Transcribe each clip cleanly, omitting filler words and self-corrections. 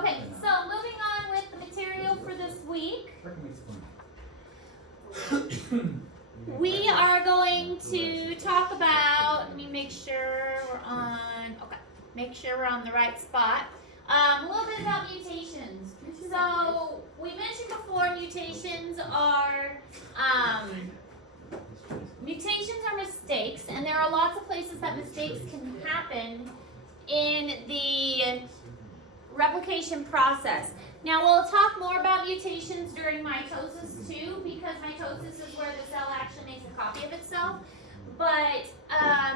Okay, so moving on with the material for this week. We are going to talk about, let me make sure we're on, okay, make sure we're on the right spot. A little bit about mutations. So, we mentioned before mutations are mistakes, and there are lots of places that mistakes can happen in the replication process. Now we'll talk more about mutations during mitosis too, because mitosis is where the cell actually makes a copy of itself. But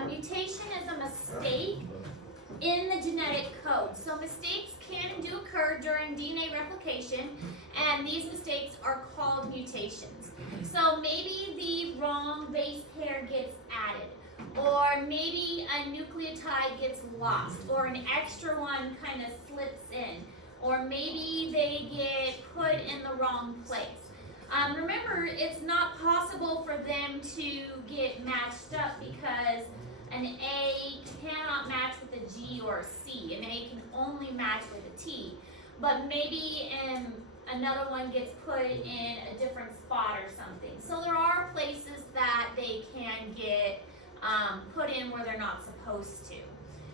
mutation is a mistake in the genetic code. So mistakes do occur during DNA replication, and these mistakes are called mutations. So maybe the wrong base pair gets added, or maybe a nucleotide gets lost, or an extra one kind of slips in, or maybe they get put in the wrong place. Remember, it's not possible for them to get matched up because an A cannot match with a G or a C. An A can only match with a T. But maybe another one gets put in a different spot or something. So there are places that they can get put in where they're not supposed to.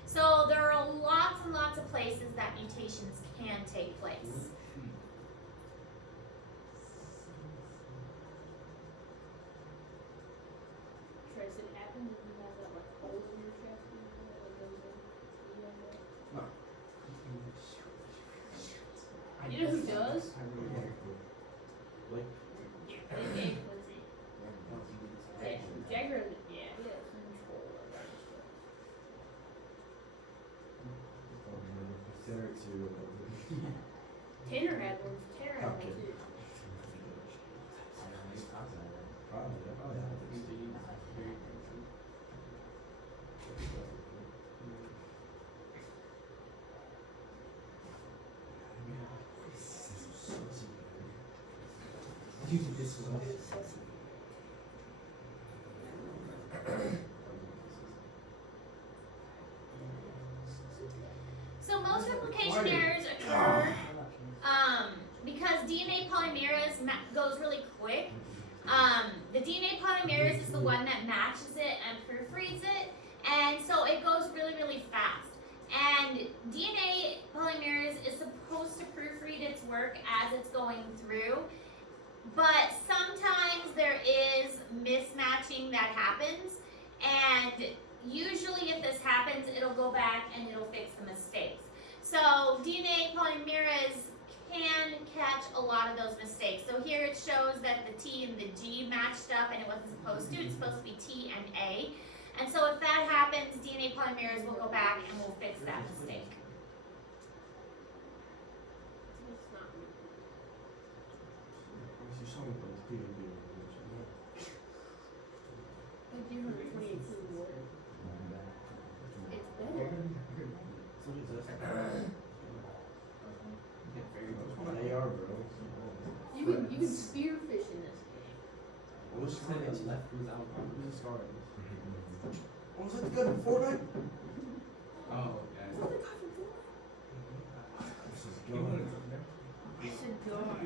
So there are lots and lots of places that mutations can take place. Does it happen when you have that like hole in your chest? You know who does? Jagger, yeah, he has control of that stuff. Tanner had one. Tanner had one too. So most replication errors occur because DNA polymerase goes really quick. The DNA polymerase is the one that matches it and proofreads it, and so it goes really, really fast. And DNA polymerase is supposed to proofread its work as it's going through, but sometimes there is mismatching that happens, and usually if this happens, it'll go back and it'll fix the mistakes. So DNA polymerase can catch a lot of those mistakes. So here it shows that the T and the G matched up and it wasn't supposed to. It's supposed to be T and A. And so if that happens, DNA polymerase will go back and will fix that mistake. You can spearfish in this game. What's the left was out? Who's the star? What was it? The guy before that? Oh, okay. It's a dog.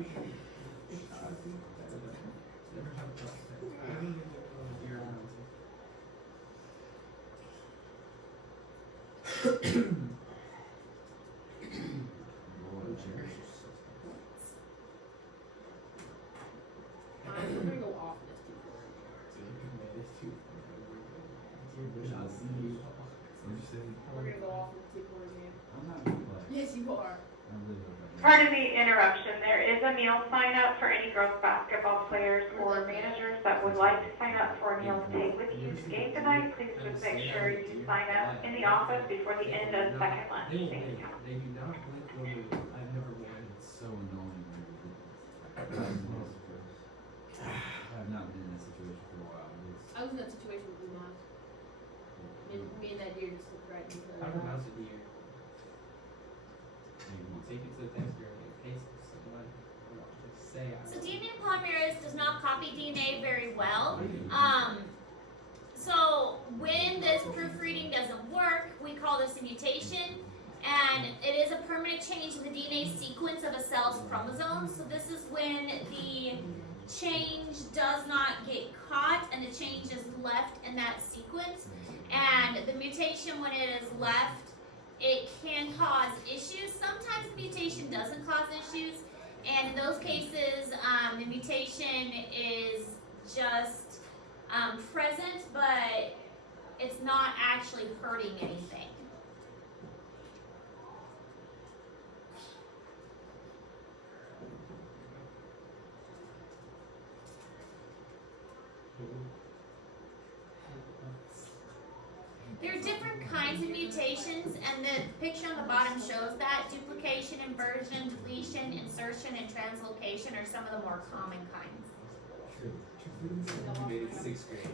I'm gonna go off this too. We're gonna go off this too. Yes, you are. Pardon the interruption. There is a meal sign up for any girls basketball players or managers that would like to sign up for a meal to take with you to game tonight. Please just make sure you sign up in the office before the end of second lunch. Thank you. They do not blink when I've never won. It's so annoying. I have not been in that situation for a while. I was in that situation with Umas. Me and that deer just looked right into How the pronounce a deer? You take it to the tester and paste someone. Just say So DNA polymerase does not copy DNA very well. So when this proofreading doesn't work, we call this a mutation. And it is a permanent change in the DNA sequence of a cell's chromosome. So this is when the change does not get caught and the change is left in that sequence. And the mutation, when it is left, it can cause issues. Sometimes the mutation doesn't cause issues. And in those cases, the mutation is just present, but it's not actually hurting anything. There are different kinds of mutations, and the picture on the bottom shows that. Duplication, inversion, deletion, insertion, and translocation are some of the more common kinds. You made it 6th grade.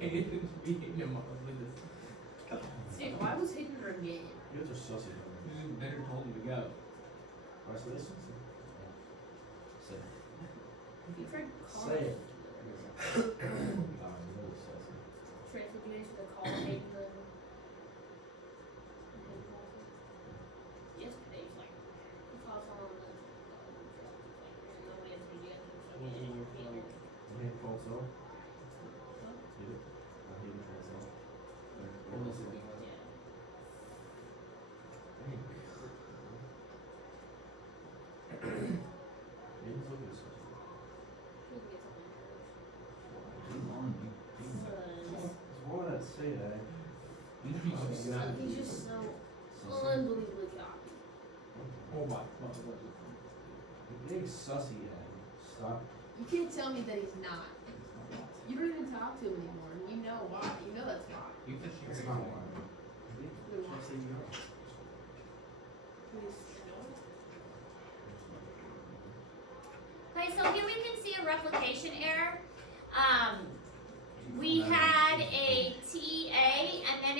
Hayden beating him up with this. Dude, why was hitting her again? You guys are sussy. You better told him to go. What's this? Say it. You tried Say it. Really sussy. transfer DNA to the call Hayden yesterday. He's like, he calls on the nobody has been yet. You hit false out? Hit it? I hit it false out. Almost a big one. Hayden's looking at sussy. Why would I say that? He's just so unbelievably cocky. Oh my. You're being sussy, Adam. Stop. You can't tell me that he's not. You don't even talk to him anymore. And you know why. You know that's why. You can share That's it. not why. Wait, why? Just say you are. Please, Okay, so here we can see a replication error. We had a TA, and then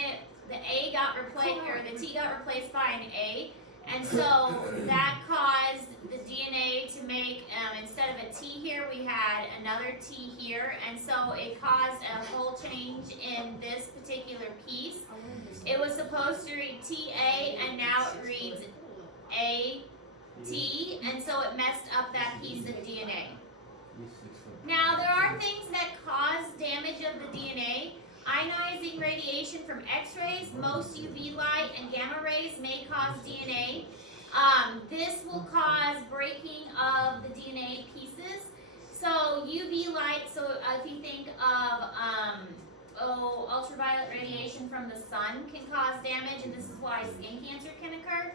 the A got replaced, or the T got replaced by an A, and so that caused the DNA to make, instead of a T here, we had another T here, and so it caused a whole change in this particular piece. It was supposed to read TA, and now it reads AT, and so it messed up that piece of DNA. He's 6 foot. Now, there are things that cause damage of the DNA. Ionizing radiation from X-rays, most UV light, and gamma rays may cause DNA. This will cause breaking of the DNA pieces. So UV light, so if you think of ultraviolet radiation from the sun can cause damage, and this is why skin cancer can occur.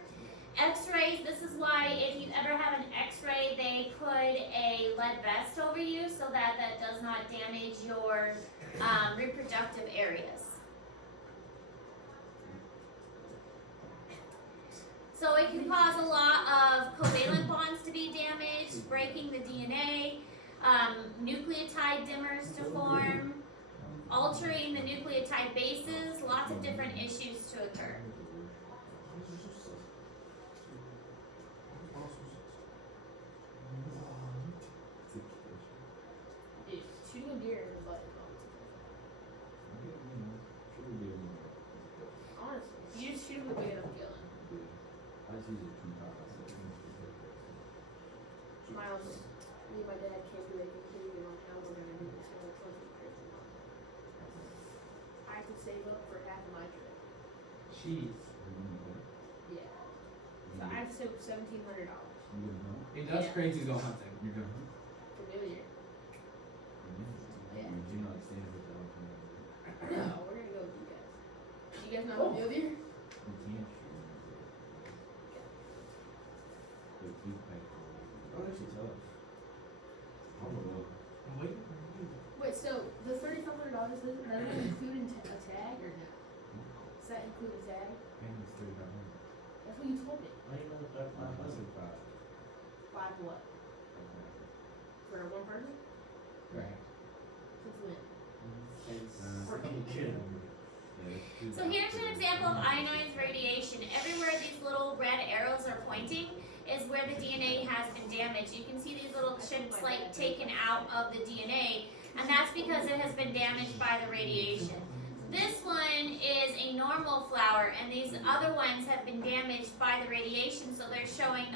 X-rays, this is why if you ever have an X-ray, they put a lead vest over you so that that does not damage your reproductive areas. So it can cause a lot of covalent bonds to be damaged, breaking the DNA, nucleotide dimmers to form, altering the nucleotide bases, lots of different issues to occur. Dude, shooting a deer in the butt. Honestly, you just shoot him the way I'm killing. Miles, me and my dad came to make a video on how we're gonna do this on the 23rd. I have to save up for half of my trip. Jeez. Yeah. So I have to save $1,700 It does Yeah. crazy go hunting. for New Year. No, we're gonna go with you guys. You guys not New Year? Don't actually tell us. I don't know. Wait. Wait, so the $3,500 doesn't that include a tag or no? Does that include a tag? That's what you told me. I don't know what that was. 5 what? For one person? Right. Since when? Freaking kidding. So here's an example of ionized radiation. Everywhere these little red arrows are pointing is where the DNA has been damaged. You can see these little chips like taken out of the DNA, and that's because it has been damaged by the radiation. this one is a normal flower, and these other ones have been damaged by the radiation, so they're showing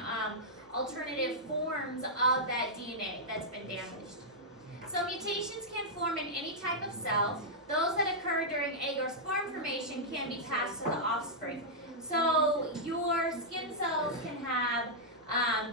alternative forms of that DNA that's been damaged. So mutations can form in any type of cell. Those that occur during egg or sperm formation can be passed to the offspring. So your skin cells can have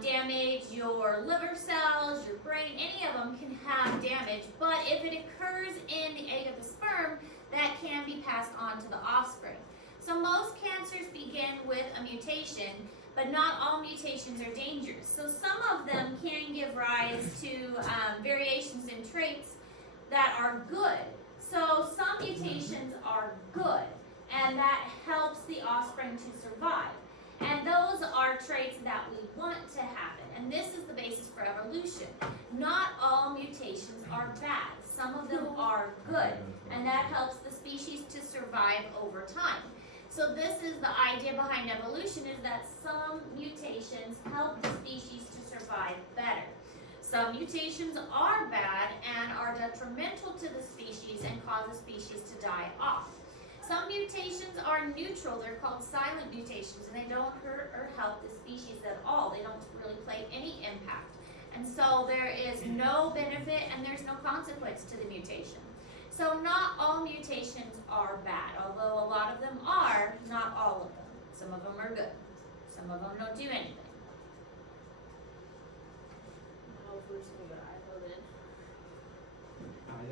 damage, your liver cells, your brain, any of them can have damage, but if it occurs in the egg or the sperm, that can be passed on to the offspring. So most cancers begin with a mutation, but not all mutations are dangerous. So some of them can give rise to variations in traits that are good. So some mutations are good, and that helps the offspring to survive. And those are traits that we want to happen. And this is the basis for evolution. Not all mutations are bad. Some of them are good, and that helps the species to survive over time. So this is the idea behind evolution, is that some mutations help the species to survive better. Some mutations are bad and are detrimental to the species and cause the species to die off. Some mutations are neutral, they're called silent mutations, and they don't hurt or help the species at all. They don't really play any impact. And so there is no benefit and there's no consequence to the mutation. So not all mutations are bad, although a lot of them are, not all of them. Some of them are good. Some of them don't do anything. Now, if we're just gonna go to Idaho then.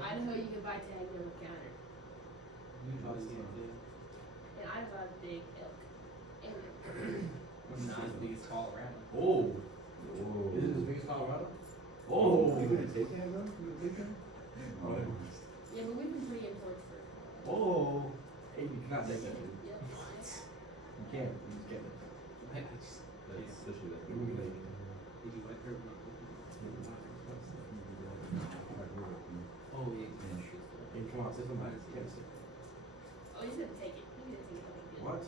Idaho, you can buy tags on the counter. And Idaho has big elk. And Not as big as Colorado. Oh. Whoa. Is it as big as Colorado? Oh. You gonna take that, bro? You gonna take that? Oh. yeah, but we've been pretty imports for. Oh. Hey, you cannot take that, dude. Yep. You can't. You just can't. That's especially that. You would be like, Did you like her? Oh, yeah. hey, come on, say somebody. Can't say. Oh, he's gonna take it. He's gonna take it. I think. What?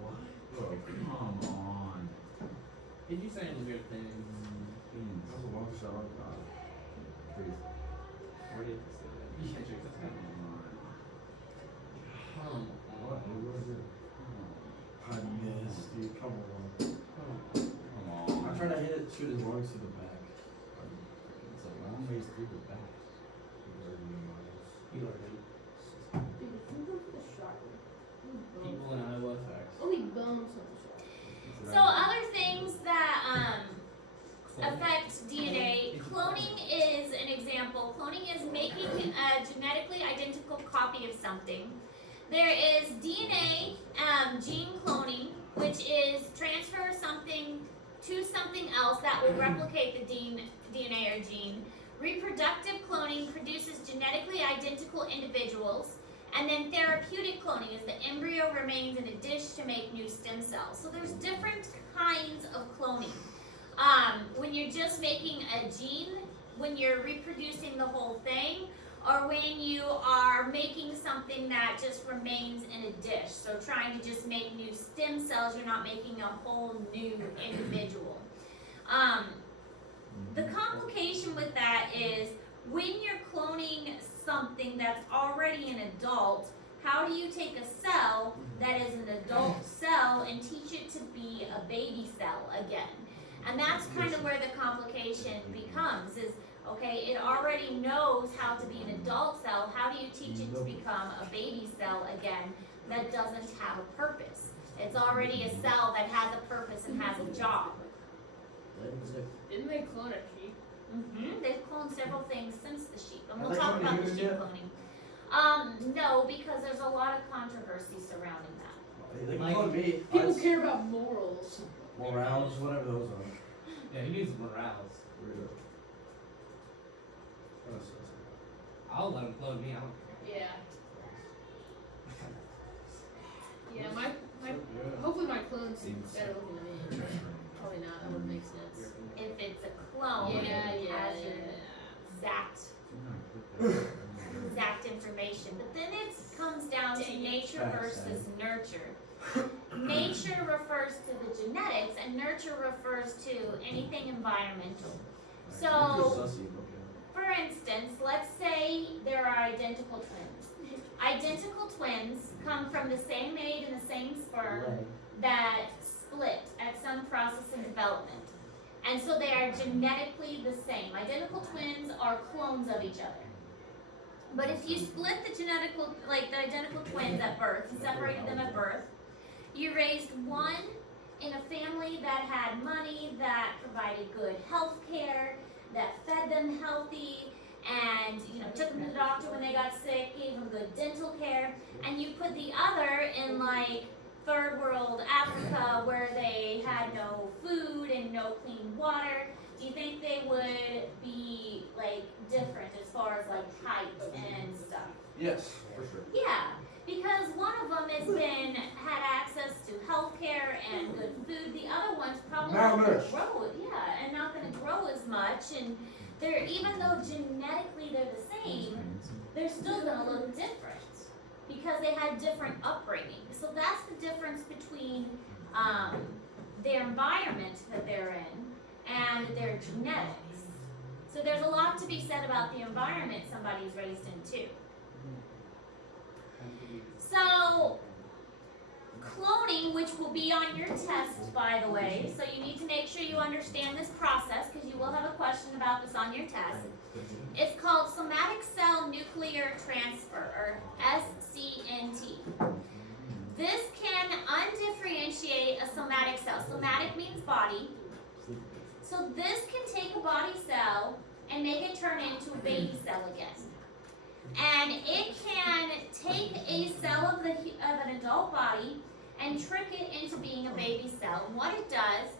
What? Bro, come on. Did you say any good things? That was a long shot. Please. Or did you say that? Yeah, Jake, that's kind of Come What? on. What was it? I missed, dude. Come on. Come on. I'm trying to hit it, shoot his lungs to the back. It's a long ways through the back. You know what I mean? Dude, who goes for the shark? People in Iowa. Only bums on the shark. So other things that affect DNA, cloning is an example. Cloning is making a genetically identical copy of something. There is DNA gene cloning, which is transfer something to something else that will replicate the DNA or gene. Reproductive cloning produces genetically identical individuals. And then therapeutic cloning is the embryo remains in a dish to make new stem cells. So there's different kinds of cloning. When you're just making a gene, when you're reproducing the whole thing, or when you are making something that just remains in a dish. So trying to just make new stem cells, you're not making a whole new individual. The complication with that is when you're cloning something that's already an adult, how do you take a cell that is an adult cell and teach it to be a baby cell again? And that's kind of where the complication becomes is, okay, it already knows how to be an adult cell. How do you teach it to become a baby cell again that doesn't have a purpose? It's already a cell that has a purpose and has a job. Didn't they clone a sheep? They've cloned several things since the sheep, and Have we'll they talk cloned about the humans sheep yet? cloning. No, because there's a lot of controversy surrounding that. They can call me. People care about morals. Morals, whatever those are. Yeah, he needs morals. Weirdo. I'll let him clone me. I don't care. Yeah. Yeah, my hopefully my clone seems better looking than me. Probably not. That wouldn't make sense. If it's a clone, Yeah, it yeah, has your exact information. But then it comes down to nature Facts, versus nurture. Nature refers to the genetics, and nurture refers to anything environmental. So, for instance, let's say there are identical twins. identical twins come from the same egg and the same sperm that split at some process of development. And so they are genetically the same. Identical twins are clones of each other. But if you split the identical twins at birth, you separated them at birth, you raised one in a family that had money, that provided good health care, that fed them healthy, and took them to the doctor when they got sick, gave them good dental care, and you put the other in like third world Africa where they had no food and no clean water, do you think they would be like different as far as like height and stuff? Yes, for sure. Yeah, because one of them had access to health care and good food. The other one's probably not going to Malnourished. grow, and not going to grow as much. And even though genetically they're the same, they're still going to look different because they had different upbringing. So that's the difference between their environment that they're in and their genetics. So there's a lot to be said about the environment somebody's raised in too. So, cloning, which will be on your test, by the way, so you need to make sure you understand this process because you will have a question about this on your test. It's called somatic cell nuclear transfer, or SCNT. This can undifferentiate a somatic cell. Somatic means body. So this can take a body cell and make it turn into a baby cell again. And it can take a cell of an adult body and trick it into being a baby cell. And what it does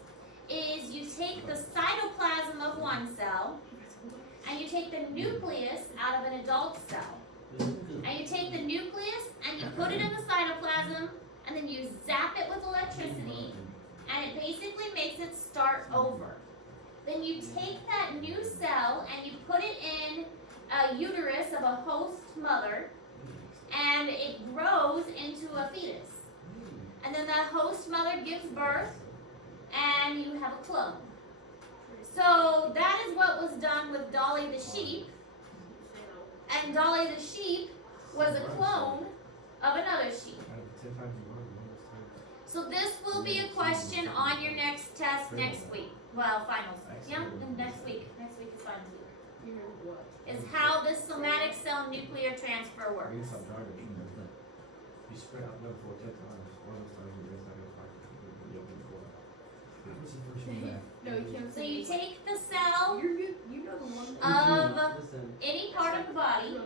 is you take the cytoplasm of one cell and you take the nucleus out of an adult cell. And you take the nucleus and you put it in the cytoplasm and then you zap it with electricity and it basically makes it start over. Then you take that new cell and you put it in a uterus of a host mother, and it grows into a fetus. And then that host mother gives birth, and you have a clone. So that is what was done with Dolly the sheep, and Dolly the sheep was a clone of another sheep. So this will be a question on your next test next week. Well, finals. Yeah, next week. Next week is finals week. Is how this somatic cell nuclear transfer works. You spread out them for 10 times. One of those times you guys have No, you can't. So you take the cell You're good. You know the one. of any part of the body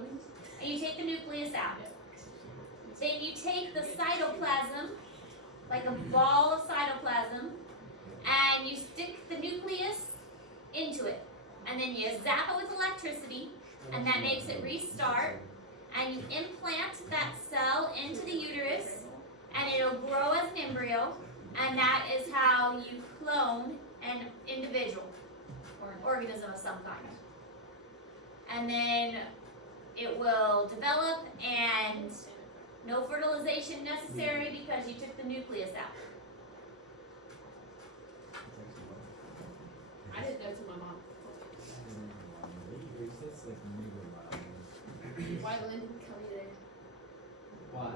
and you take the nucleus out. Then you take the cytoplasm, like a ball of cytoplasm, and you stick the nucleus into it. And then you zap it with electricity, and that makes it restart. And you implant that cell into the uterus, and it'll grow as an embryo. And that is how you clone an individual or an organism of some kind. And then it will develop, and no fertilization necessary because you took the nucleus out. I didn't know till my mom. Why Lynn didn't come either. Why?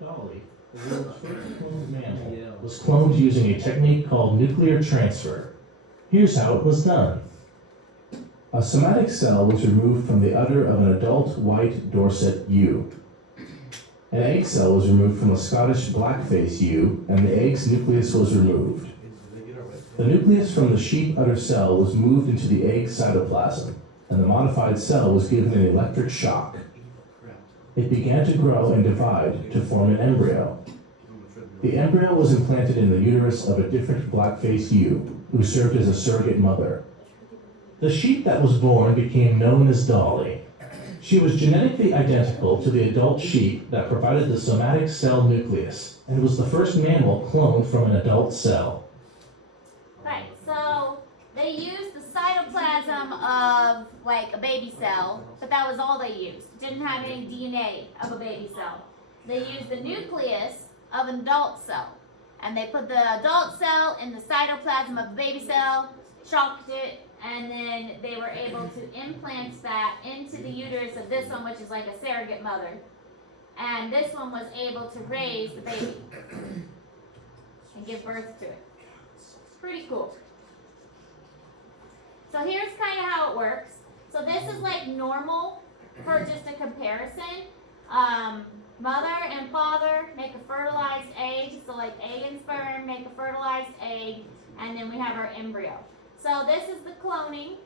Dolly, the world's first cloned mammal, was cloned using a technique called nuclear transfer. Here's how it was done. A somatic cell was removed from the udder of an adult white Dorset ewe. An egg cell was removed from a Scottish blackface ewe, and the egg's nucleus was removed. The nucleus from the sheep udder cell was moved into the egg cytoplasm, and the modified cell was given an electric shock. It began to grow and divide to form an embryo. The embryo was implanted in the uterus of a different blackface ewe, who served as a surrogate mother. The sheep that was born became known as Dolly. She was genetically identical to the adult sheep that provided the somatic cell nucleus, and was the first mammal cloned from an adult cell. Right, so they used the cytoplasm of like a baby cell, but that was all they used. Didn't have any DNA of a baby cell. They used the nucleus of an adult cell. And they put the adult cell in the cytoplasm of the baby cell, shocked it, and then they were able to implant that into the uterus of this one, which is like a surrogate mother. And this one was able to raise the baby and give birth to it. It's pretty cool. So here's kind of how it works. So this is like normal for just a comparison. Mother and father make a fertilized egg, so like egg and sperm make a fertilized egg, and then we have our embryo. So this is the cloning.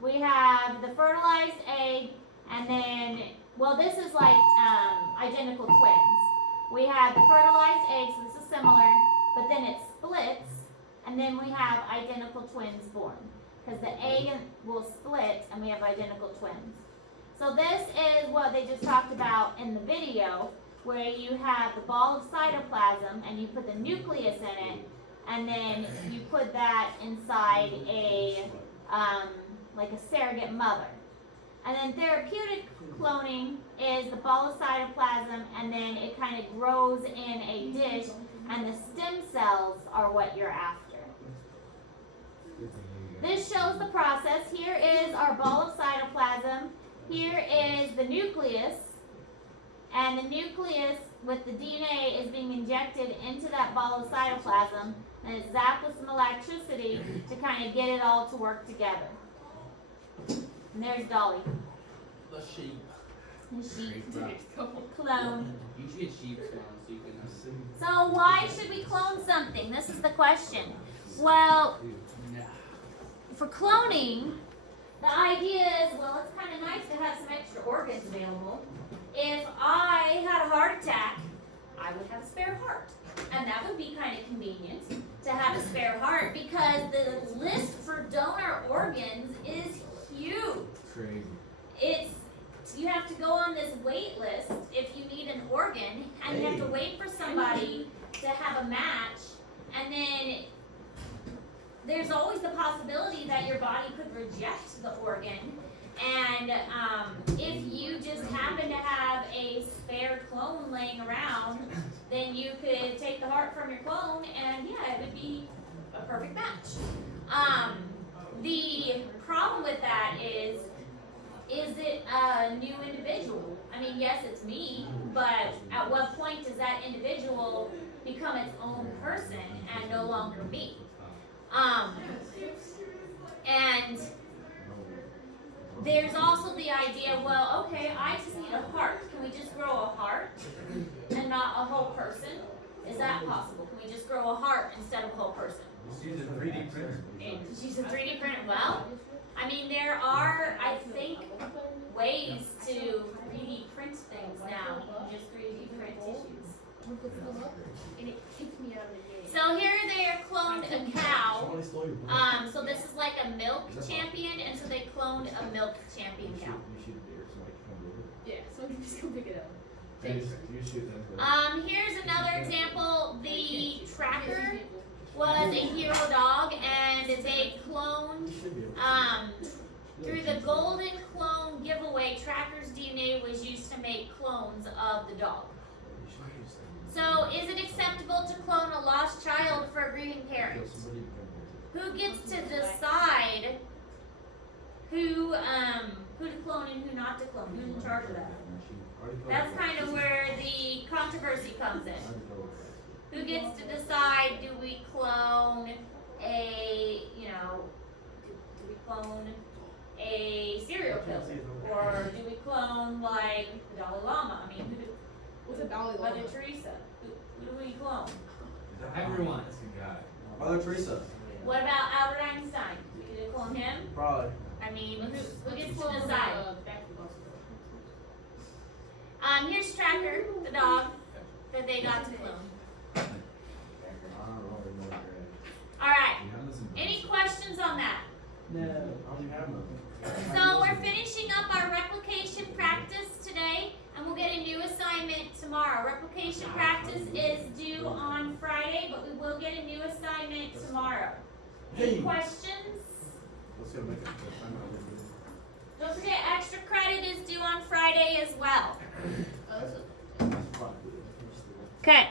We have the fertilized egg, and then, well, this is like identical twins. We have the fertilized egg, so this is similar, but then it splits, and then we have identical twins born. Because the egg will split, and we have identical twins. So this is what they just talked about in the video, where you have the ball of cytoplasm, and you put the nucleus in it, and then you put that inside a, like a surrogate mother. And then therapeutic cloning is the ball of cytoplasm, and then it kind of grows in a dish, and the stem cells are what you're after. This shows the process. Here is our ball of cytoplasm. Here is the nucleus, and the nucleus with the DNA is being injected into that ball of cytoplasm, and it's zapped with some electricity to kind of get it all to work together. And there's Dolly, The sheep. the sheep clone. You should get sheep clones so you can. So why should we clone something? This is the question. Well, for cloning, the idea is, well, it's kind of nice to have some extra organs available. If I had a heart attack, I would have a spare heart. And that would be kind of convenient to have a spare heart, because the list for donor organs is huge. Crazy. You have to go on this wait list if you need an organ, and you have to wait for somebody to have a match, and then there's always the possibility that your body could reject the organ. And if you just happen to have a spare clone laying around, then you could take the heart from your clone, and yeah, it would be a perfect match. The problem with that is it a new individual? I mean, yes, it's me, but at what point does that individual become its own person and no longer me? And there's also the idea, well, okay, I just need a heart. Can we just grow a heart and not a whole person? Is that possible? Can we just grow a heart instead of a whole person? Just use a 3D printer. Just use a 3D print? Well, I mean, there are, I think, ways to 3D print things now. You can just 3D print tissues. And it kicked me out of the game. So here they are cloned a cow. Somebody stole your ball. So this is like a milk champion, and so they cloned a milk champion You cow. shoot a deer, somebody can come over. Yeah, so you just go pick it up. You shoot them. Here's another example. The tracker was a hero dog, and they cloned, through the Golden Clone giveaway, Tracker's DNA was used to make clones of the dog. So, is it acceptable to clone a lost child for a grieving parent? Who gets to decide who to clone and who not to clone? Who's in charge of that? That's kind of where the controversy comes in. Who gets to decide, do we clone a, do we clone a serial killer? Or do we clone, like, the Dalai Lama? I mean, What's a Dalai Lama? Mother Teresa. Who do we clone? Everyone. That's a guy. Mother Teresa. What about Albert Einstein? We could clone him? Probably. I mean, who gets to decide? Here's Tracker, the dog, that they got to clone. Alright, any questions on that? No. So we're finishing up our replication practice today, and we'll get a new assignment tomorrow. Replication practice is due on Friday, but we will get a new assignment tomorrow. Any questions? Let's go make it. Don't forget, extra credit is due on Friday as well. Okay.